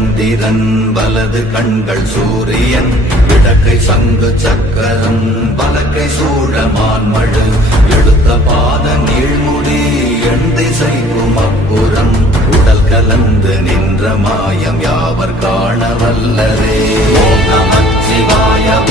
சந்திரன் வலது கண்கள் சூரியன் இடக்கை சங்கு சக்கரம் வலக்கை சூழமான் மழு எடுத்த பாத நீழ்முடி எண் திசைக்கும் அப்புறம் உடல் கலந்து நின்ற மாயம் யாவர் காண வல்லரே. ஓம் நமச்சிவாய.